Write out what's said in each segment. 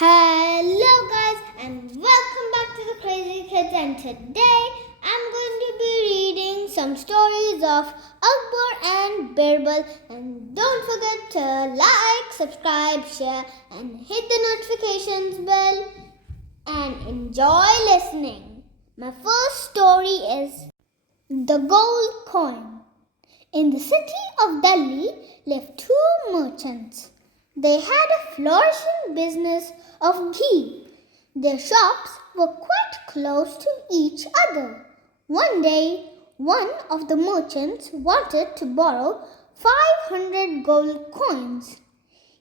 Hello guys and welcome back to the KRAZY Kids, and today I'm going to be reading some stories of Akbar and Birbal, and don't forget to like, subscribe, share and hit the notifications bell and enjoy listening. My first story is The Gold Coin. In the city of Delhi lived two merchants. They had a flourishing business of ghee. Their shops were quite close to each other. One day, one of the merchants wanted to borrow 500 gold coins.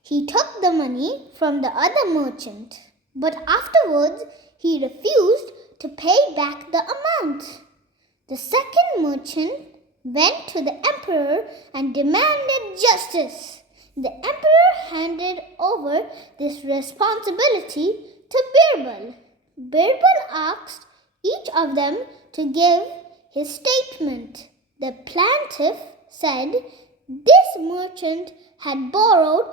He took the money from the other merchant, but afterwards he refused to pay back the amount. The second merchant went to the emperor and demanded justice. The emperor handed over this responsibility to Birbal. Birbal asked each of them to give his statement. The plaintiff said this merchant had borrowed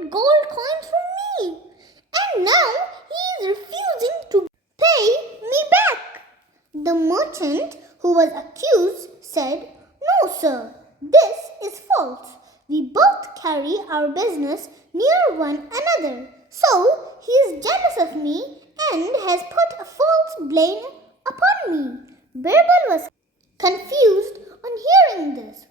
500 gold coins from me, and now he is refusing to pay me back. The merchant who was accused said, "No, sir, this is false. We both carry our business near one another. So he is jealous of me and has put a false blame upon me." Birbal was confused on hearing this.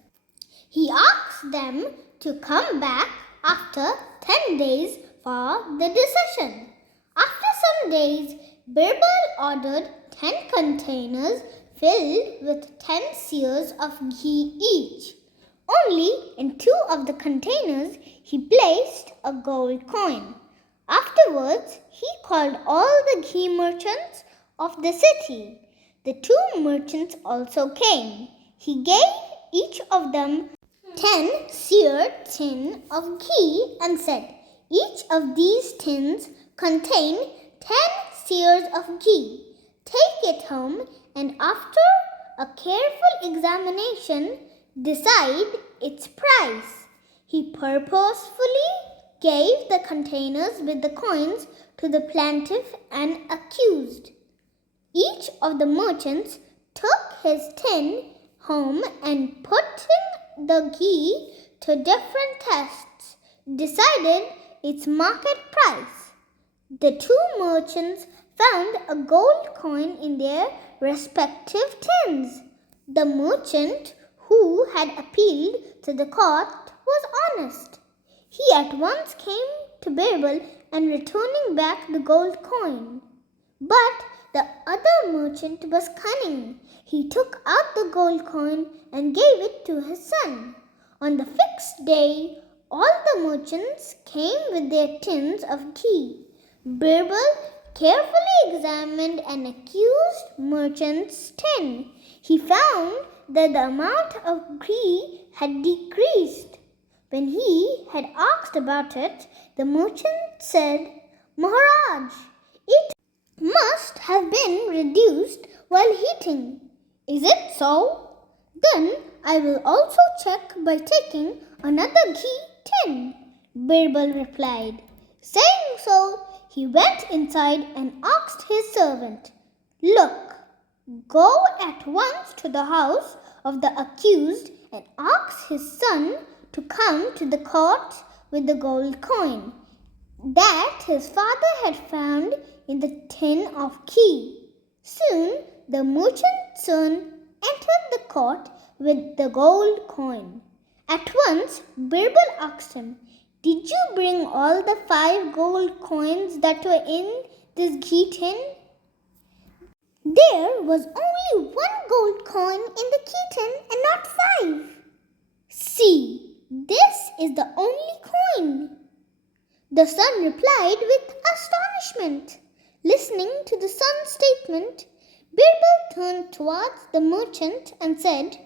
He asked them to come back after 10 days for the decision. After some days, Birbal ordered 10 containers filled with 10 seers of ghee each. Only in 2 of the containers he placed a gold coin. Afterwards, he called all the ghee merchants of the city. The 2 merchants also came. He gave each of them 10 seared tin of ghee and said, "Each of these tins contain 10 seers of ghee. Take it home and after a careful examination, decide its price." He purposefully gave the containers with the coins to the plaintiff and accused. Each of the merchants took his tin home and putting the ghee to different tests, decided its market price. The 2 merchants found a gold coin in their respective tins. The merchant who had appealed to the court was honest. He at once came to Birbal and returning back the gold coin. But the other merchant was cunning. He took out the gold coin and gave it to his son. On the fixed day, all the merchants came with their tins of ghee. Birbal carefully examined an accused merchant's tin. He found that the amount of ghee had decreased. When he had asked about it, the merchant said, "Maharaj, it must have been reduced while heating. Is it so? Then I will also check by taking another ghee tin," Birbal replied. Saying so, he went inside and asked his servant, "Look, go at once to the house of the accused and ask his son to come to the court with the gold coin that his father had found in the tin of ghee." Soon the merchant's son entered the court with the gold coin. At once Birbal asked him, "Did you bring all the 5 gold coins that were in this ghee tin?" "There was only 1 gold coin in the ghee tin and not 5. See, this is the only coin," the son replied with astonishment. Listening to the son's statement, Birbal turned towards the merchant and said,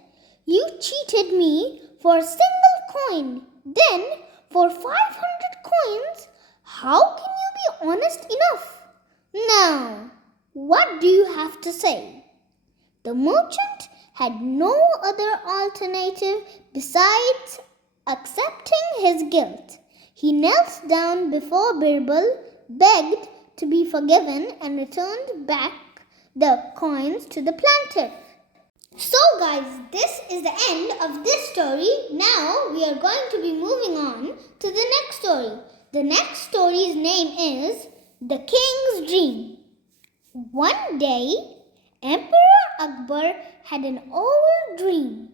"You cheated me for a single coin. Then, for 500 coins, how can you be honest enough? Now, what do you have to say?" The merchant had no other alternative besides accepting his guilt. He knelt down before Birbal, begged to be forgiven and returned back the coins to the plaintiff. So guys, this is the end of this story. Now we are going to be moving on to the next story. The next story's name is The King's Dream. One day, Emperor Akbar had an old dream.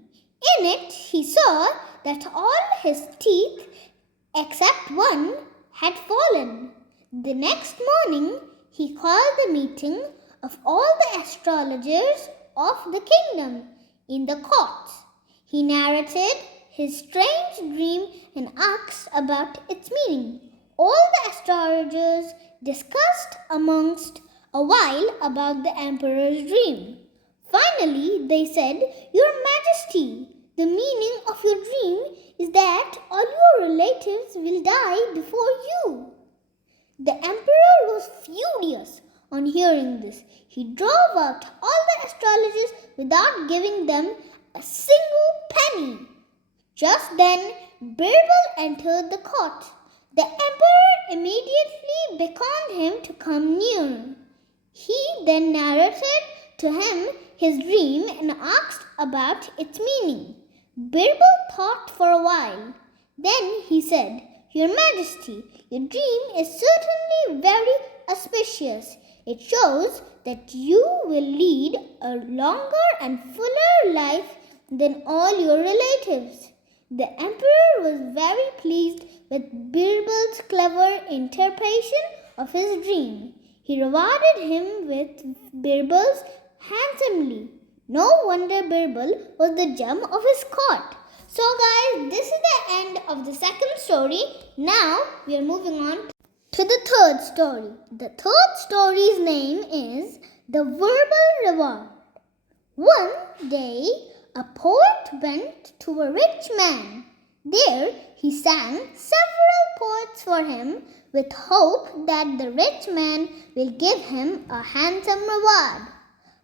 In it, he saw that all his teeth, except one, had fallen. The next morning, he called the meeting of all the astrologers of the kingdom in the court. He narrated his strange dream and asked about its meaning. All the astrologers discussed amongst a while about the emperor's dream. Finally, they said, "Your Majesty, the meaning of your dream is that all your relatives will die before you." The emperor was furious on hearing this. He drove out all the astrologers without giving them a single penny. Just then, Birbal entered the court. The emperor immediately beckoned him to come near. He then narrated to him his dream and asked about its meaning. Birbal thought for a while. Then he said, "Your Majesty, your dream is certainly very auspicious. It shows that you will lead a longer and fuller life than all your relatives." The emperor was very pleased with Birbal's clever interpretation of his dream. He rewarded him with Birbals handsomely. No wonder Birbal was the gem of his court. So guys, this is the end of the second story. Now we are moving on to the third story. The third story's name is The Verbal Reward. One day, a poet went to a rich man. There he sang several poets for him with hope that the rich man will give him a handsome reward.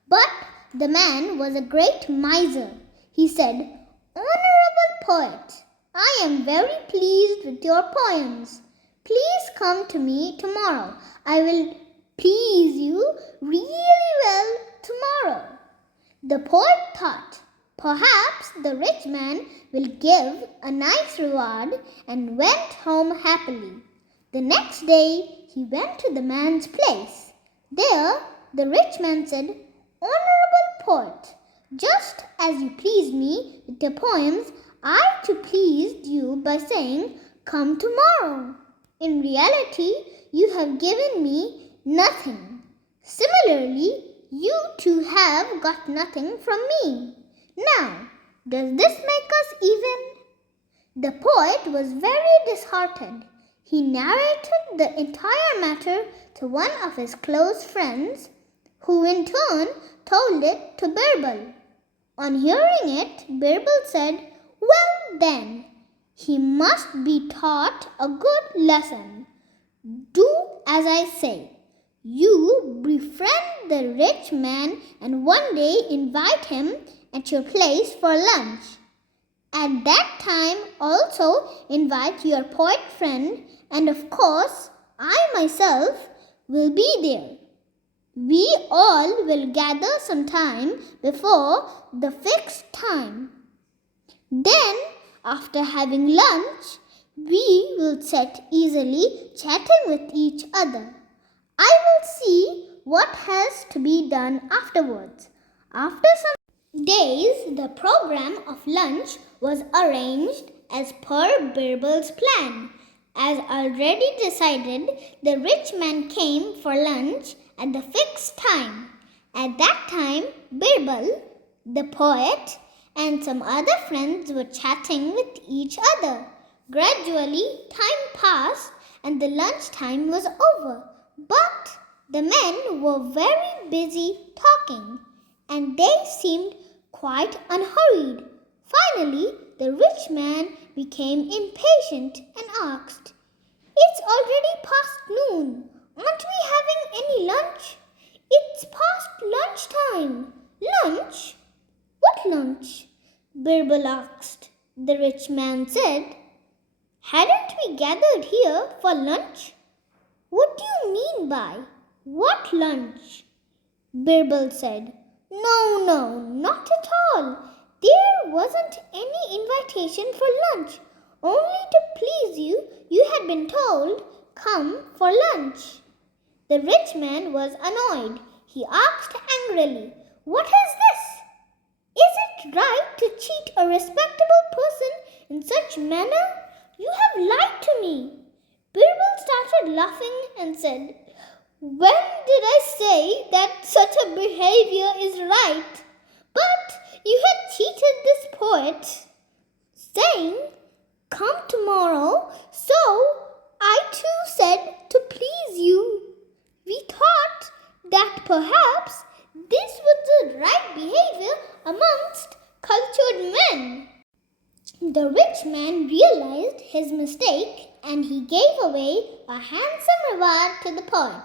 But the man was a great miser. He said, "Honorable poet, I am very pleased with your poems. Please come to me tomorrow. I will please you really well tomorrow." The poet thought, perhaps the rich man will give a nice reward, and went home happily. The next day he went to the man's place. There the rich man said, "Honorable poet, just as you pleased me with your poems, I too pleased you by saying, 'Come tomorrow.' In reality, you have given me nothing. Similarly, you too have got nothing from me. Now, does this make us even?" The poet was very disheartened. He narrated the entire matter to one of his close friends, who in turn told it to Birbal. On hearing it, Birbal said, "Well then, he must be taught a good lesson. Do as I say. You befriend the rich man and one day invite him at your place for lunch. At that time also invite your poet friend, and of course I myself will be there. We all will gather some time before the fixed time. Then, after having lunch, we will sit easily chatting with each other. I will see what has to be done afterwards." After some days, the program of lunch was arranged as per Birbal's plan. As already decided, the rich man came for lunch at the fixed time. At that time, Birbal, the poet, and some other friends were chatting with each other. Gradually, time passed and the lunch time was over. But the men were very busy talking, and they seemed quite unhurried. Finally, the rich man became impatient and asked, "It's already past noon. Aren't we having any lunch?" "It's past lunchtime." "Lunch? What lunch?" Birbal asked. The rich man said, "Hadn't we gathered here for lunch?" "What do you passing by. What lunch? Birbal said. No, not at all. There wasn't any invitation for lunch. Only to please you, you had been told, come for lunch. The rich man was annoyed. He asked angrily, What is this? Is it right to cheat a respectable person in such manner? You have lied to me. Birbal started laughing and said, When did I say that such a behavior is right? But you had cheated this poet, saying, Come tomorrow, so I too said to please you. We thought that perhaps this was the right behavior amongst cultured men. The rich man realized his mistake and he gave away a handsome reward to the poet.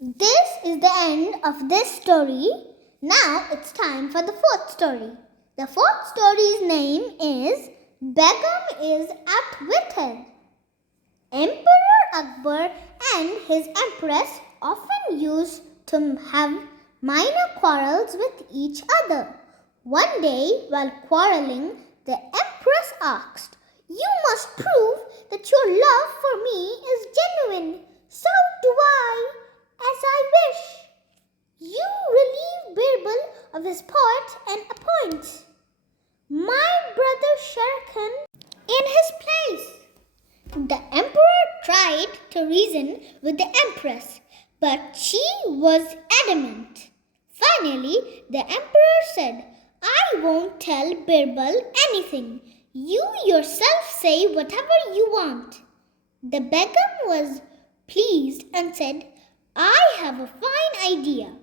This is the end of this story. Now it's time for the fourth story. The fourth story's name is Begum is Outwitted. Emperor Akbar and his empress often used to have minor quarrels with each other. One day, while quarreling, the empress asked, You must prove that your love for me is genuine. So do I, as I wish. You relieve Birbal of his part and appoint my brother Sharkan in his place. The emperor tried to reason with the empress, but she was adamant. Finally, the emperor said, I won't tell Birbal anything. You yourself say whatever you want. The Begum was pleased and said, I have a fine idea.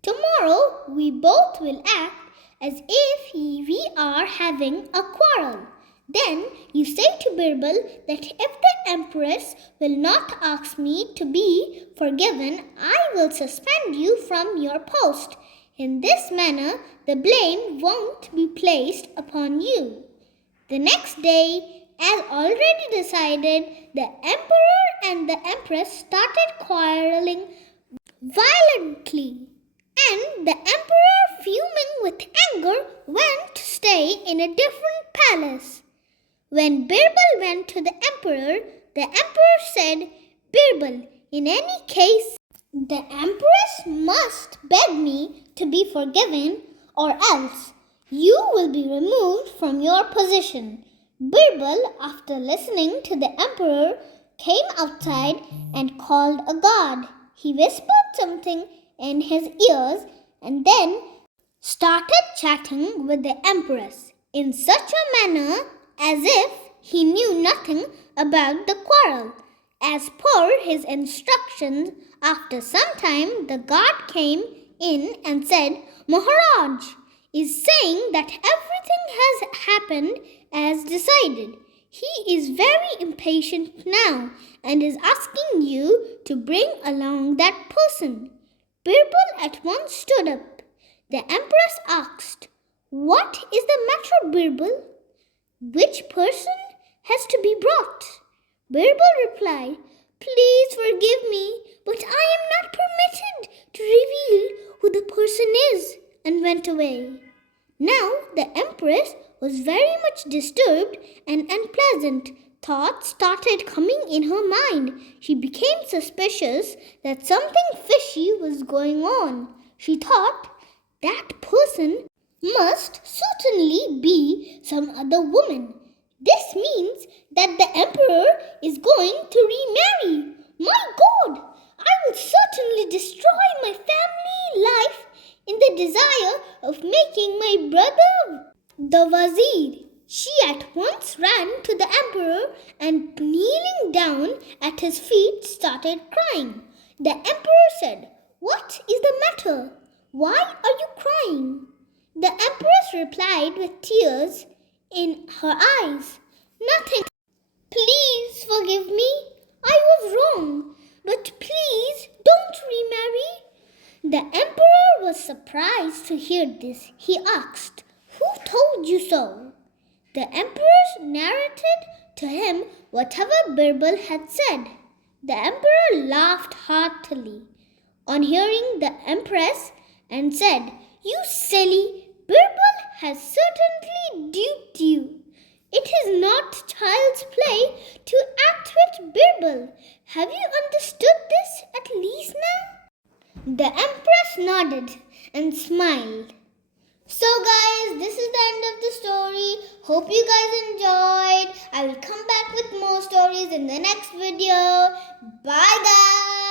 Tomorrow we both will act as if we are having a quarrel. Then you say to Birbal that if the empress will not ask me to be forgiven, I will suspend you from your post. In this manner, the blame won't be placed upon you. The next day, as already decided, the emperor and the empress started quarreling violently. And the emperor, fuming with anger, went to stay in a different palace. When Birbal went to the emperor said, Birbal, in any case, the empress must beg me to be forgiven, or else you will be removed from your position. Birbal, after listening to the emperor, came outside and called a guard. He whispered something in his ears and then started chatting with the empress in such a manner as if he knew nothing about the quarrel. As per his instructions, after some time the guard came in and said, Maharaj is saying that everything has happened as decided. He is very impatient now and is asking you to bring along that person. Birbal at once stood up. The empress asked, What is the matter, Birbal? Which person has to be brought? Birbal replied, Please forgive me, but I am not permitted to reveal who the person is, and went away. Now the empress was very much disturbed and unpleasant thoughts started coming in her mind. She became suspicious that something fishy was going on. She thought that person must certainly be some other woman. This means that the emperor is going to remarry. My God! I will certainly destroy my family life in the desire of making my brother the Wazir. She at once ran to the emperor and kneeling down at his feet started crying. The emperor said, What is the matter? Why are you crying? The empress replied with tears in her eyes, Nothing. Please forgive me. I was wrong. But please don't remarry. The emperor was surprised to hear this. He asked, Who told you so? The emperor narrated to him whatever Birbal had said. The emperor laughed heartily on hearing the empress and said, "You silly, Birbal has certainly duped you. It is not child's play to outwit Birbal. Have you understood this at least now?" The empress nodded and smiled. So guys, this is the end of the story. Hope you guys enjoyed. I will come back with more stories in the next video. Bye guys.